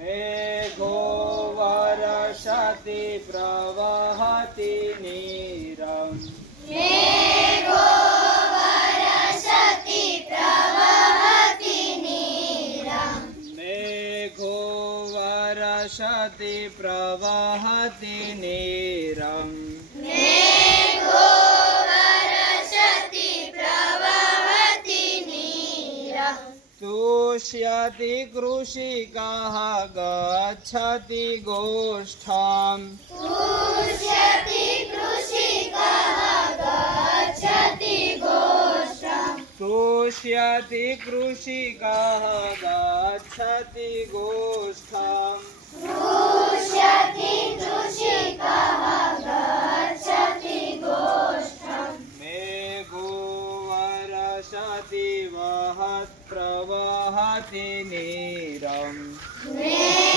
मेघो वर्षति प्रवहति नीरम् मेघो वर्षति प्रवहति नीरम् मेघो वर्षति प्रवहति नीरम् मेघो वर्षति प्रवहति नीरम् तुष्यति कृषिकः गच्छति गोष्ठाम् तुष्यति कृषिकः गच्छति गोष्ठम् तुष्यति कृषिकः गच्छति गोष्ठाम् तुष्यति कृषिकः गच्छति गोष्ठम् मेघो वर्षति वहत् प्रवहति नीरम् मेघो